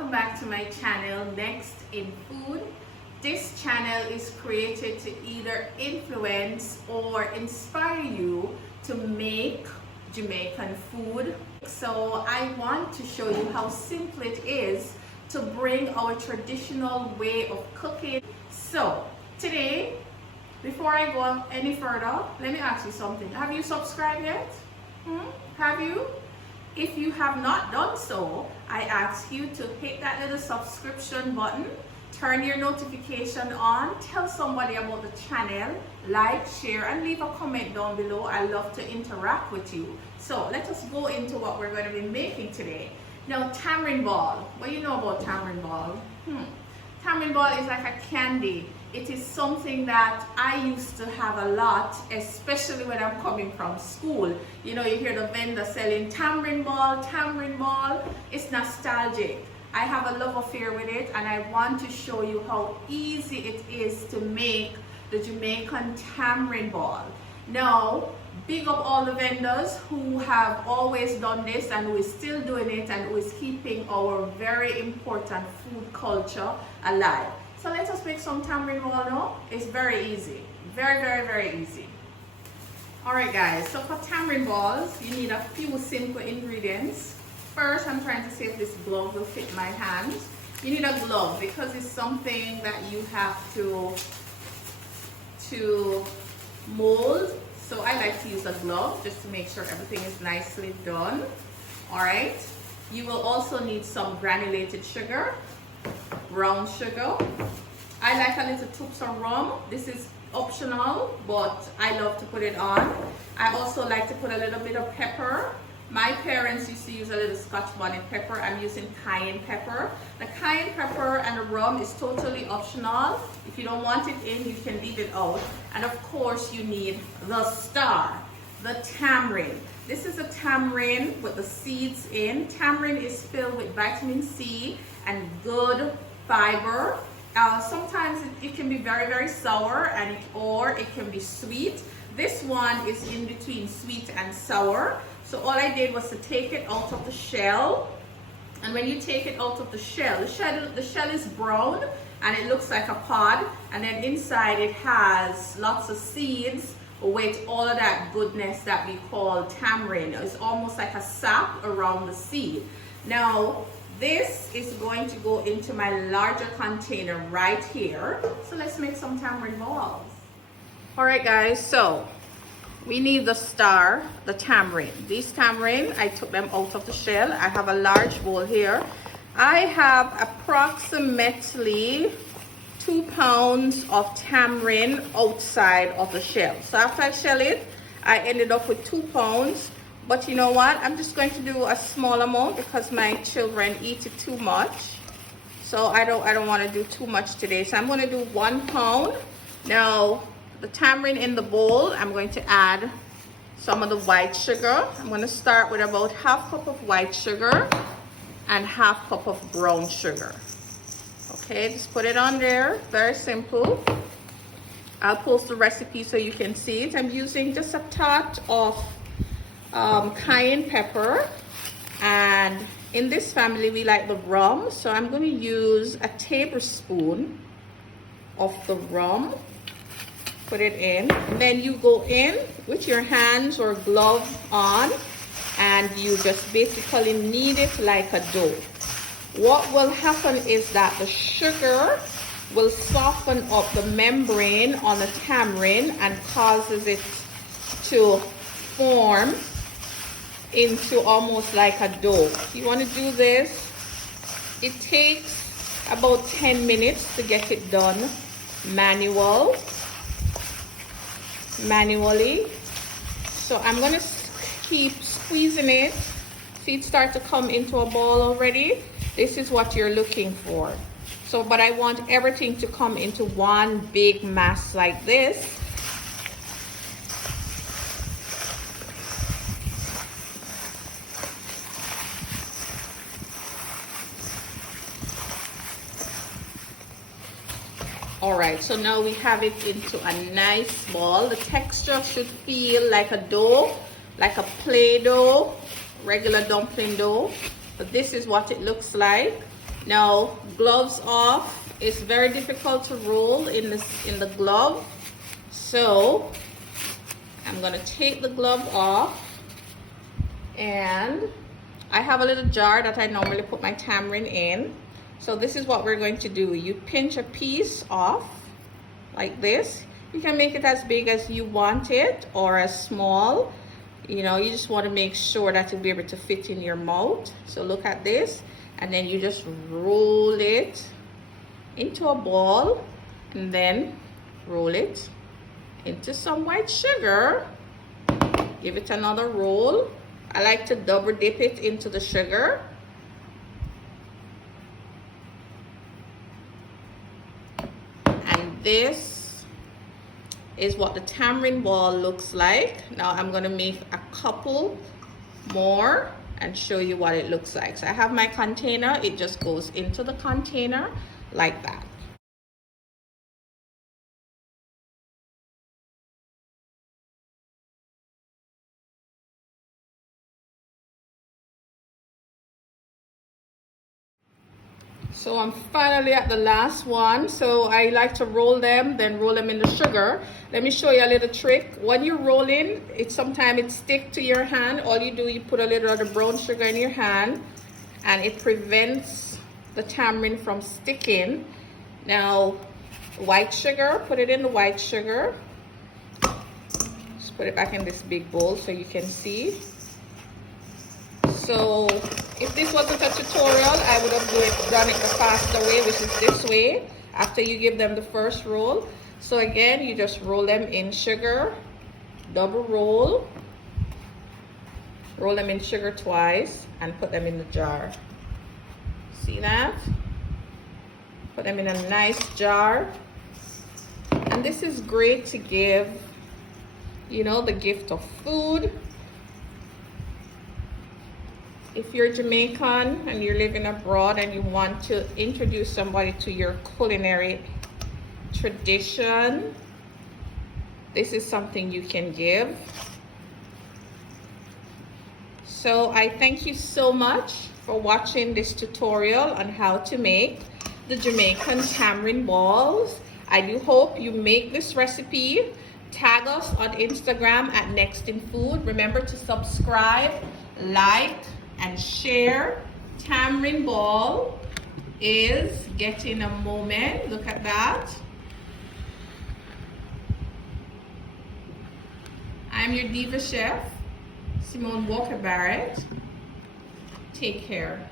welcome back to my channel, Next in Food. This channel is created to either influence or inspire you to make Jamaican food. So I want to show you how simple it is to bring our traditional way of cooking. So today, before I go any further, let me ask you something. Have you subscribed yet? Have you? If you have not done so, I ask you to hit that little subscription button, turn your notification on, tell somebody about the channel, like, share, and leave a comment down below. I love to interact with you. So let us go into what we're going to be making today. Now, tamarind ball. What do you know about tamarind ball? Tamarind ball is like a candy. It is something that I used to have a lot, especially when I'm coming from school. You know, you hear the vendor selling tamarind ball, tamarind ball. It's nostalgic. I have a love affair with it, and I want to show you how easy it is to make the Jamaican tamarind ball. Now, big up all the vendors who have always done this and who is still doing it and who is keeping our very important food culture alive. So let us make some tamarind ball now. It's very easy. Very easy. Alright guys, so for tamarind balls, you need a few simple ingredients. First, I'm trying to see if this glove will fit my hands. You need a glove because it's something that you have to mold. So I like to use a glove just to make sure everything is nicely done. Alright. You will also need some granulated sugar, brown sugar. I like a little toops of rum. This is optional, but I love to put it on. I also like to put a little bit of pepper. My parents used to use a little Scotch bonnet pepper. I'm using cayenne pepper. The cayenne pepper and the rum is totally optional. If you don't want it in, you can leave it out. And of course, you need the star, the tamarind. This is a tamarind with the seeds in. Tamarind is filled with vitamin C and good fiber. Sometimes it can be very sour or it can be sweet. This one is in between sweet and sour. So all I did was to take it out of the shell. And when you take it out of the shell is brown and it looks like a pod. And then inside it has lots of seeds with all of that goodness that we call tamarind. It's almost like a sap around the seed. Now, this is going to go into my larger container right here. So let's make some tamarind balls. All right, guys, so we need the star, the tamarind. These tamarind, I took them out of the shell. I have a large bowl here. I have approximately 2 pounds of tamarind outside of the shell. So after I shell it, I ended up with 2 pounds. But you know what? I'm just going to do a small amount because my children eat it too much. So I don't want to do too much today. So I'm going to do 1 pound. Now, the tamarind in the bowl, I'm going to add some of the white sugar. I'm going to start with about ½ cup of white sugar and ½ cup of brown sugar. Okay, just put it on there. Very simple. I'll post the recipe so you can see it. I'm using just a touch of cayenne pepper, and in this family we like the rum, so I'm going to use a tablespoon of the rum. Put it in, and then you go in with your hands or glove on, and you just basically knead it like a dough. What will happen is that the sugar will soften up the membrane on the tamarind and causes it to form into almost like a dough. You want to do this. It takes about 10 minutes to get it done manually. So I'm going to keep squeezing it. See it start to come into a ball already. This is what you're looking for. So, but I want everything to come into one big mass like this. All right, so now we have it into a nice ball. The texture should feel like a dough, like a Play-Doh, regular dumpling dough. But this is what it looks like. Now, gloves off. It's very difficult to roll in the glove. So I'm gonna take the glove off, and I have a little jar that I normally put my tamarind in. So this is what we're going to do. You pinch a piece off like this. You can make it as big as you want it or as small. You know, you just want to make sure that you'll be able to fit in your mouth. So look at this, and then you just roll it into a ball, and then roll it into some white sugar. Give it another roll. I like to double dip it into the sugar. And this is what the tamarind ball looks like. Now I'm gonna make a couple more and show you what it looks like. So I have my container. It just goes into the container like that. So I'm finally at the last one. So I like to roll them, then roll them in the sugar. Let me show you a little trick. When you're rolling, sometimes it sticks to your hand. All you do, you put a little of the brown sugar in your hand, and it prevents the tamarind from sticking. Now, white sugar, put it in the white sugar. Just put it back in this big bowl so you can see. So if this wasn't a tutorial, I would have done it the faster way, which is this way, after you give them the first roll. So again, you just roll them in sugar, double roll them in sugar twice, and put them in the jar. See that? Put them in a nice jar. And this is great to give, you know, the gift of food. If you're Jamaican and you're living abroad and you want to introduce somebody to your culinary tradition, this is something you can give. So I thank you so much for watching this tutorial on how to make the Jamaican tamarind balls. I do hope you make this recipe. Tag us on Instagram at Next in Food. Remember to subscribe, like, and share. Tamarind ball is getting a moment. Look at that. I'm your diva chef, Simone Walker-Barrett. Take care.